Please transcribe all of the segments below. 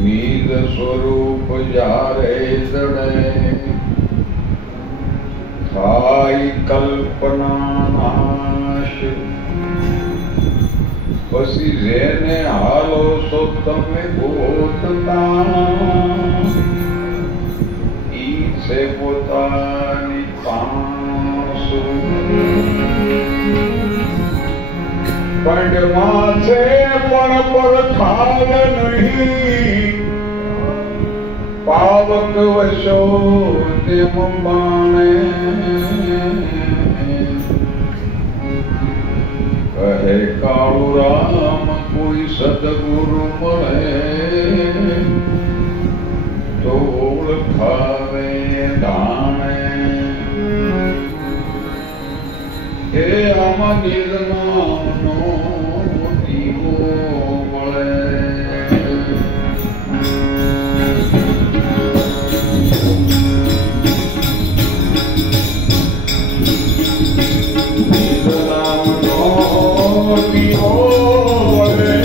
नील स्वरूप जारे जड़े थाई कल्पना नाश पसी जेने हालो सो तमे गोतता से पोतानी पासु पंड माथे पर खाव नहीं पावक वशो ते मुंबाने कहे काळू राम कोई सदगुरु मळे तो ओळखावे दाणे हे आमा निज नामनो દીવો મળે નિજ નામનો દીવો મળે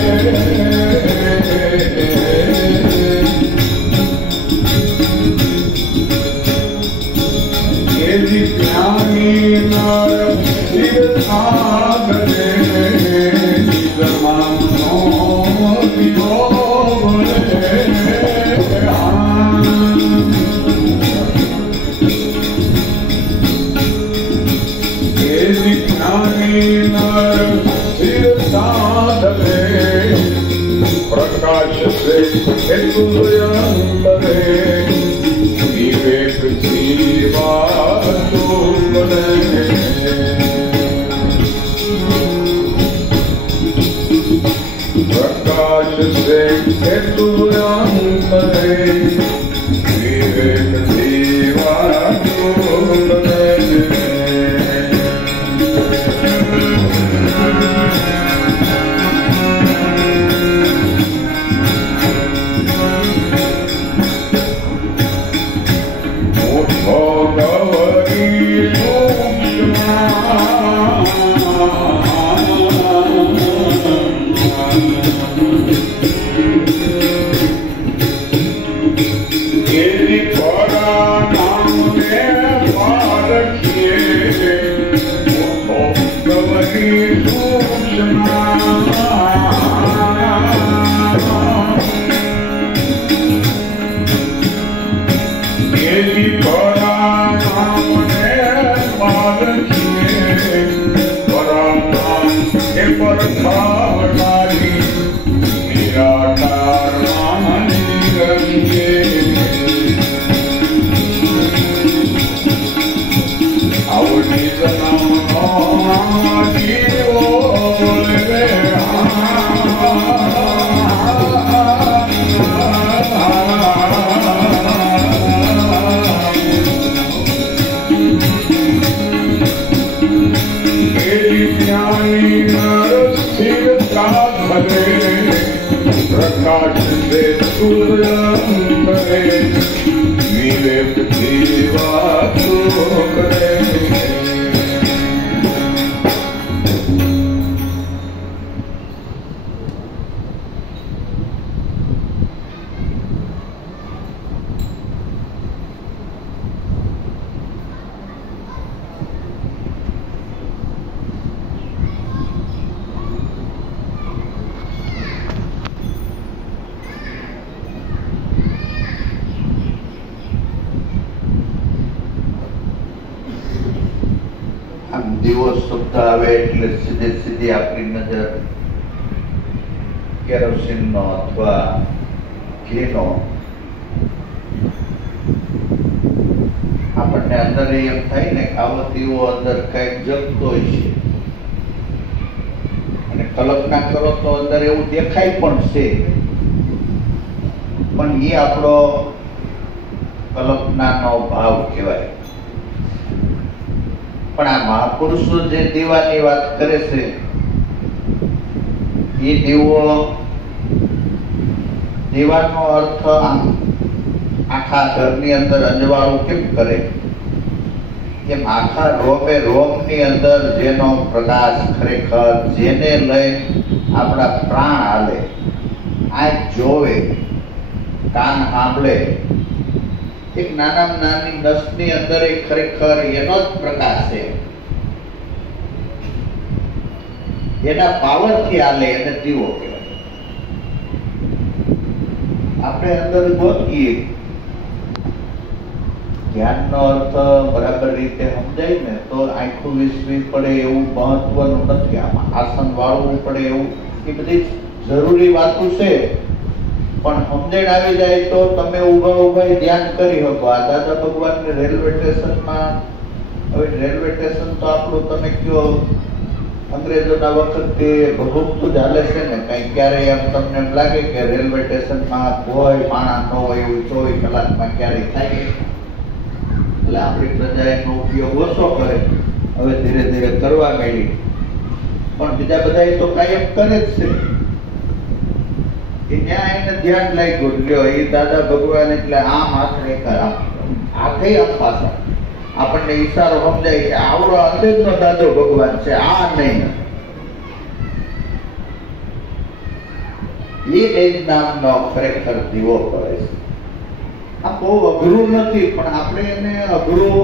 प्रकाश से विवेक जीवा प्रकाश से विवेक जीवा प्रकाश से विवेक जीवा करे દિવસ શબ્દ આવે એટલે સીધે સીધી આપણી નજર કેરોસીનનો અથવા ઘીનો આપણને અંદર એમ થાય ને કે આવો દીવો અંદર કઈક જગતો હોય છે અને કલ્પના કરો તો અંદર એવું દેખાય પણ છે પણ એ આપણો કલ્પનાનો ભાવ કહેવાય પણ આ મહાપુરુષો જે દીવાની વાત કરે છે એ દીવાનો અર્થ આખા ઘરની અંદર અંજવાળું કેમ કરે એમ આખા રોમે રોમની અંદર જેનો પ્રકાશ ખરેખર જેને લઈ આપણા પ્રાણ હાલે, આંખ જોવે, કાન સાંભળે, એક નાનામાં નાની નસની અંદર એક ખરેખર એનો જ પ્રકાશ છે, એના પાવરથી હાલે, એને દીવો કહેવાય. આપણે અંદર ગોતીએ ધ્યાનનો અર્થ બરાબર રીતે સમજાય ને તો આંખું વિસરી પડે એવું મહત્વનું નથી. આમાં આસન વાળવું પડે એવું એ બધી જરૂરી વાતો છે, પણ સમજણ આવી જાય તો તમે ઊભા ઊભા ધ્યાન કરી શકો. આ દાદા ભગવાનને રેલવે સ્ટેશનમાં, હવે રેલવે સ્ટેશન તો આપણું તમે કયો અંગ્રેજોના વખતે ભભૂકતું જ હાલે છે ને, કઈ ક્યારેય એમ તમને એમ લાગે કે રેલવે સ્ટેશનમાં કોઈ માણસ ન હોય એવું 24 કલાકમાં ક્યારેય થાય? એટલે આપણી પ્રજા એનો ઉપયોગ ઓછો કરે, હવે ધીરે ધીરે કરવા માંડી, પણ બીજા બધા તો કાયમ કરે જ છે. એ ન્યાય એને ધ્યાન લાગ્યું, લ્યો એ દાદા ભગવાન એટલે આમ હાથ રેખા હાથે આમ પાછા આપણને ઈશારો સમજાય કે આવડો અંદેજનો દાદો ભગવાન છે, આ નહીં. એ જ નામનો ખરેખર દીવો કરે છે. આ બહુ અઘરું નથી, પણ આપણે એને અઘરું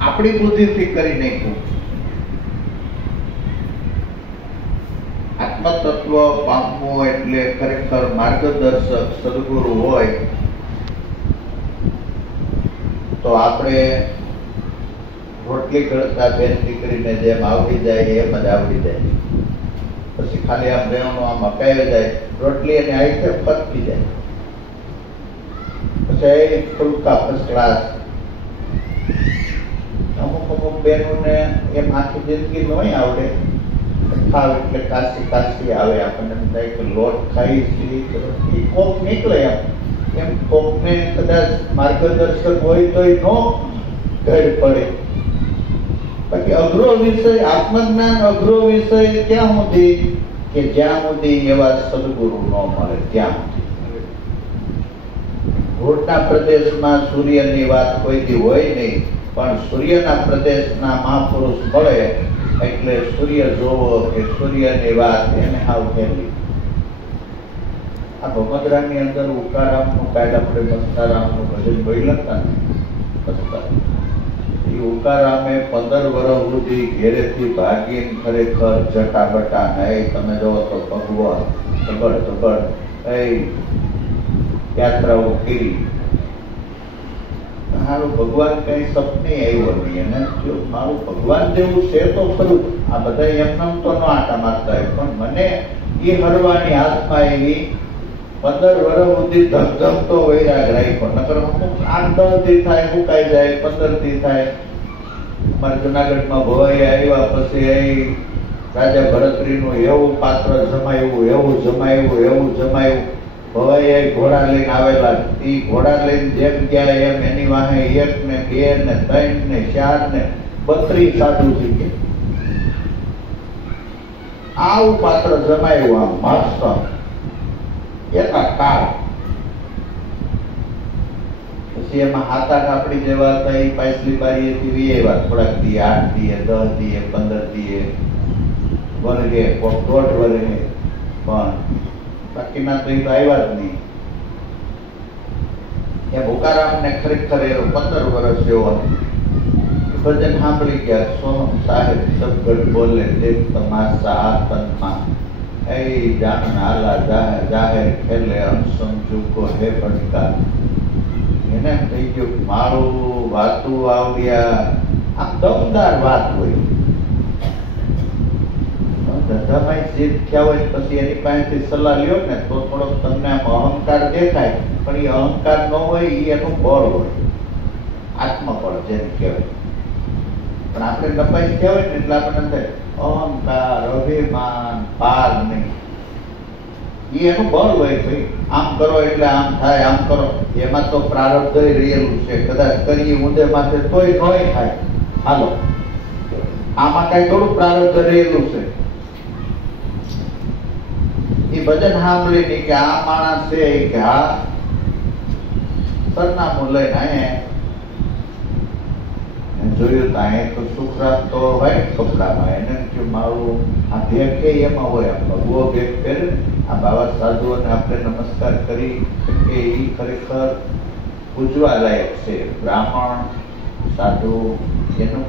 આપણી બુદ્ધિથી કરી નાખ્યું. આત્મતત્વ પામવું એટલે ખરેખર માર્ગદર્શક સદગુરુ હોય તો આપણે રોટલી ઘડતા બેન દીકરીને જેમ આવડી જાય એમ જ આવડી જાય. પછી ખાલી આમ બેનું આમ હકાઈ જાય, રોટલી એની હાઈતે પતકી જાય. પછી ફૂલકા ફર્સ્ટ ક્લાસ. અમુક બહેનોને એમ આખી જિંદગી નહીં આવડે, ખાવ એટલે કાશી કાશી આવે. આપણને એમ થાય કે લોટ ખાઈ છીએ, કોક નીકળે એમ કોકને કદાચ માર્ગદર્શક હોય તો એ નો ઘડ પડે. બાકી અઘરો વિષય, આત્મજ્ઞાન અઘરો વિષય ક્યાં સુધી કે જ્યાં સુધી એવા સદગુરુ ન મળે ત્યાં. ભૂતના પ્રદેશમાં સૂર્યની વાત કોઈથી હોય નહીં, પણ સૂર્યના પ્રદેશના મહાપુરુષ મળે એટલે સૂર્ય જોવો કે સૂર્યની વાત એને હાવ કહેવી. આ ભમદરાની અંદર ઉકારામનું કાઢ આપણે મસ્તારામનું ભજન બોલ્યા હતા ને, એ ઉકારામે 15 વર્ષ સુધી ઘેરેથી ભાગીને ખરેખર જટાબટા નહીં, તમે જોવો તો ભગવાન જબર એ યાત્રાઓ કરી. મારું ભગવાન કઈ સપને આવ્યો નહીં, એને મારું ભગવાન જેવું છે તો ખરું. આ બધા એમનામ તો ન આટા મારતા હોય, પણ મને એ હરવાની હાથમાં એવી 15 વર્ષ સુધી ધગધગતો વૈરાગ રાખ્યો. નકર અમુક 8-10 દી થાય મુકાઈ જાય, 15 દી થાય. અમારા જુનાગઢમાં ભવાઈ આવ્યા પછી રાજા ભરતરીનું એવું પાત્ર જમાયું. ભવાઈ ઘોડા લઈને આવેલા, એ ઘોડા લઈને જેમ ગયા એમ એની વાહે 1 ને 2 ને 3 ને 4 ને 32 સાધુ થઈ ગયા. આવું પાત્ર જમાયું આમ મસ્ત એકાકાર. પછી એમાં 7-8 આપણી જેવા હતા, એ પાછલી બારીએથી વીએવા, થોડાક દી 8 દીએ 10 દીએ 15 દીએ વર્ગે, કોક 1.5 વર્ગે, પણ બાકીના તો એ તો આવ્યા જ નહીં. એ ભુકારામને ખરેખર એવો 15 વર્ષ જેવો ભજન સાંભળી ગયા. સોનમ સાહેબ સદગઢ બોલે દેખ તમાશા આતનમાં, એ જાન આલા જાહેર ખેલે અનસમજુ કો હે ભટકા. એને થઈ ગયું મારું વાતું આવડ્યા. આમ દમદાર વાત હોય. ધંધામાં જીત થયા હોય પછી એની પાસેથી સલાહ લ્યો ને તો થોડોક તમને આમ અહંકાર દેખાય, પણ એ અહંકાર ન હોય, એ એનું બળ હોય, આત્મબળ જેને કહેવાય. પણ આપણે નપાઈ થયા હોય ને એટલે આપણને અહંકાર, અભિમાન, પાર નહીં, એ એનું બળ હોય. ભાઈ આમ કરો એટલે આમ થાય, આમ કરો. એમાં તો પ્રારબ્ધ રહેલું છે, કદાચ કરીએ ઊંધે માથે તોય નોય થાય. હાલો, આમાં કઈ થોડું પ્રારબ્ધ રહેલું છે. એ ભજન સાંભળી ની કે આ માણસ છે કે હા સરનામું લઈને જોયું તો અહીંયા તો સુખરામ તો વ્હાઈટ કપડામાં, એને કે મારું આ ભેગ કે એમાં હોય, આ ભગવો ભેગ પહેરે આ બાબા સાધુઓને આપણે નમસ્કાર કરી કે એ ખરેખર પૂજવા લાયક છે. બ્રાહ્મણ સાધુ એનું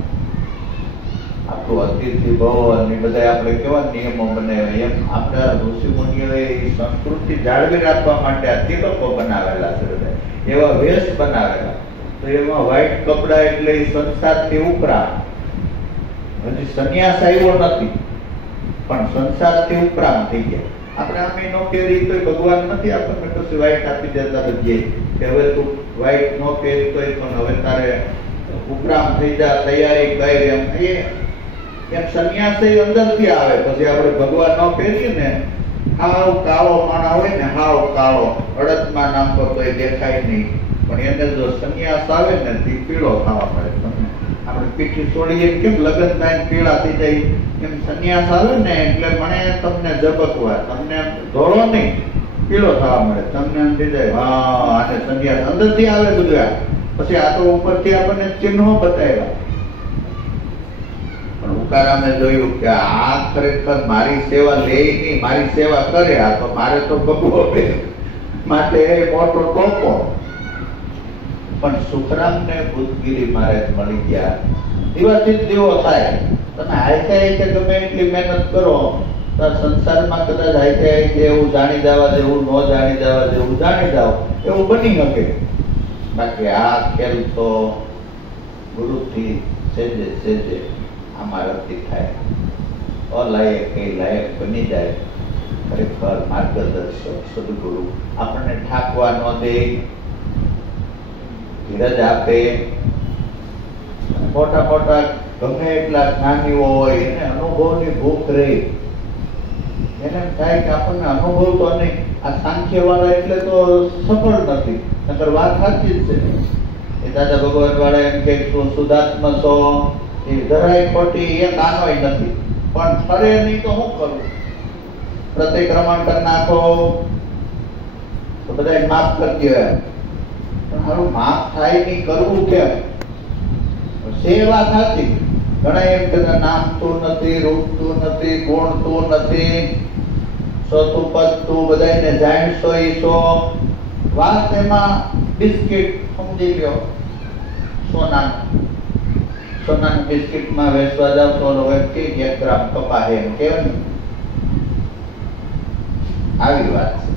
આપણું અતિથિ ભવ અને બધા આપણે કેવા નિયમો બનાવ્યા, એમ આપણા ઋષિ મુનિઓએ સંસ્કૃતિ જાળવી રાખવા માટે આ તિલકો બનાવેલા છે, બધા એવા વેશ બનાવેલા. તો એમાં વ્હાઈટ કપડા એટલે સંસારથી ઉપરા, હજી સંન્યાસ આવ્યો નથી પણ સંસારથી ઉપરા થઈ ગયા. આપણે આમે નો પહેરી તો ભગવાન નથી આપણને કશું વ્હાઈટ આપી દેતા બધીએ કે હવે તું વ્હાઈટ નો પહેરી તો પણ હવે તારે ઉપરામ થઈ જા, તૈયારી કર. એમ સંન્યાસ અંદરથી આવે. પછી આપણે ભગવાન નો પહેરીએ ને, હાવ કાળો માણા હોય ને, હાવ કાળો અડદમાં નાખો તો એ દેખાય નહીં, પણ એને જો સંન્યાસ આવે ને તે પીળો થવા મળે. તમને આપણે પીઠી છોડીએ કેમ લગ્ન થાય પીળા થઈ જાય, એમ સંન્યાસ આવે ને એટલે મને તમને ઝબકવા, તમને ધોળો નહીં પીળો થવા મળે. તમને એમ થઈ જાય હા આને સંન્યાસ અંદરથી આવે બધું. પછી આ તો ઉપરથી આપણને ચિહ્નો બતાવ્યા. પણ ઉકારામે જોયું કે આ ખરેખર મારી સેવા લે નહીં, મારી સેવા કરે. આ તો મારે તો ભગવો માટે મોટો ટોપો. પણ સુખરામ ને બુદ્ધગીરી મારે મળી ગયા. દિવસથી દીવો થાય. તમે હાઈતે હાઈતે ગમે એટલી મહેનત કરો તો સંસારમાં કદાચ હાઈતે હાઈતે એવું જાણી જવા જેવું, ન જાણી જવા જેવું જાણી જાવ એવું બની શકે. બાકી આ ખેલ તો ગુરુથી સેજે સેજે અમારાથી થાય. અલાયક એ લાયક બની જાય. ખરેખર માર્ગદર્શક સદગુરુ આપણને ઠાકવા ન દે, ધીરજ આપે. મોટા મોટા ગમે એટલા જ્ઞાનીઓ હોય એને અનુભવની ભૂખ રહી. એને એમ થાય કે આપણને અનુભવ તો નહીં. આ સાંખ્ય વાળા એટલે તો સફળ નથી, નકર વાત સાચી જ છે. એ દાદા ભગવાન વાળા એમ કે શુદ્ધાત્મ છો એ જરાય ખોટી એ કાનોય નથી, પણ ફરે નહીં તો શું કરું? પ્રતિક્રમણ કરી નાખો તો બધા માફ કરી દેવાય. પણ હારું માફ થાય નહીં, કરવું કેમ? સેવા સાચી. ઘણા એમ કે નામ તું નથી, રૂપ તું નથી, ગુણ તું નથી, સોતું પદ તું બધાને જાણશો ઈ છો. વાત એમાં બિસ્કિટ સમજી લ્યો, સોનાનું બિસ્કિટમાં વેચવા જાવ તો વ્યક્તિ 1 ગ્રામ કપા હે એમ કહેવાય ને, આવી વાત છે.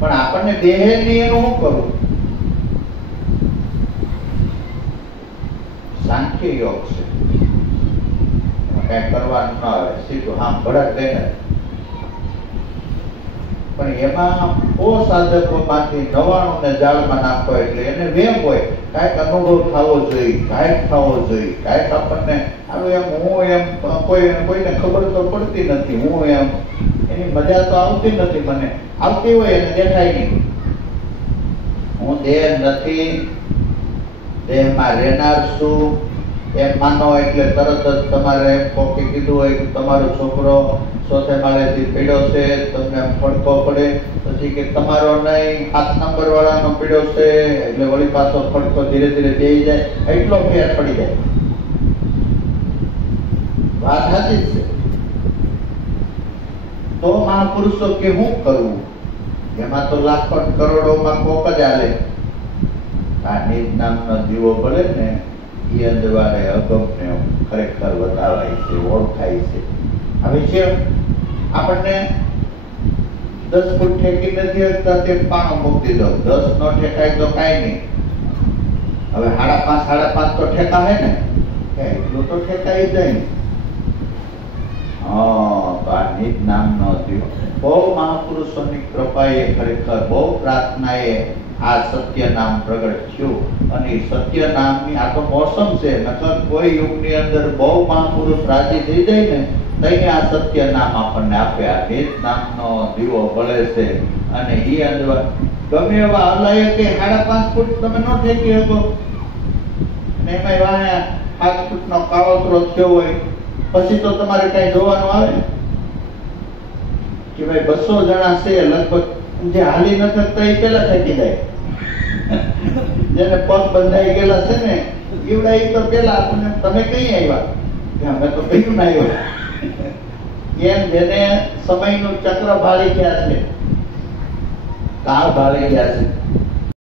પણ આપણને દેહે નહીં એનું શું કરવું? સાંખ્ય યોગ છે, કઈ કરવાનું ન આવે, સીધું આમ ભડક ગઈને. પણ એમાં સાધકો માંથી 99 ને જાળમાં નાખો એટલે એને વેમ હોય, કાંઈક અનુભવ થવો જોઈએ, કાંઈક થવો જોઈએ, કાંઈક આપણને આવું એમ હું એમ કોઈને ખબર તો પડતી નથી, હું એમ એની મજા તો આવતી નથી. મને આવતી હોય એને દેખાય નહીં. હું દેહ નથી, દેહમાં રહેનાર છું એમ માનો એટલે તરત જ તમારે કોકે કીધું હોય કે તમારો છોકરો ચોથે માળેથી પીડ્યો છે, તમને ફડકો પડે. પછી કે તમારો નહીં 7 નંબર વાળાનો પીડ્યો છે એટલે વળી પાછો ફડકો ધીરે ધીરે બેસી જાય, એટલો ફેર પડી જાય. વાત સાચી છે. તો મહાપુરુષો કે શું કરવું? એમાં તો લાખો કરોડોમાં કોક જ હાલે. આ નિજ નામનો દીવો ભલે ને એ અંધવારે અગમને ખરેખર બતાવાય છે, ઓળખાય છે. હવે છે આપણને 10 ફૂટ ઠેકી નથી શકતા તે પાણો મૂકી દો, 10 નો ઠેકાય તો કાંઈ નહીં. હવે 5.5 તો ઠેકા હે ને, એટલું તો ઠેકાઈ જાય ને. તો આ નિજ નામનો દીવો બહુ મહાપુરુષોની કૃપાએ, ખરેખર બહુ પ્રાર્થનાએ આ સત્ય નામ પ્રગટ થયું. અને સત્ય નામની આ તો મોસમ છે, નકર કોઈ યુગની અંદર બહુ મહાપુરુષ રાજી થઈ જાય ને તઈને આ સત્ય નામ આપણને આપ્યા. નિજ નામનો દીવો બળે છે. અને એ અંધવા ગમે એવા અલાયક કે 5.5 ફૂટ તમે ન ઠેકી શકો, અને એમાં વાહે 7 ફૂટનો કાળોતરો થયો હોય, પછી તો તમારે કઈ જોવાનું આવે કે ભાઈ 200 જણા છે લગભગ, જે હાલી ન શકતા એ પેલા થકી જાય. જેને પગ બંધાઈ ગયેલા છે ને ઈવડા ઈ તો પેલા આપણને તમે કઈ આવ્યા કે અમે તો કયું ના આવ્યા. એમ જેને સમયનું ચક્ર ભાળી ગયા છે, કાળ ભાળી ગયા છે,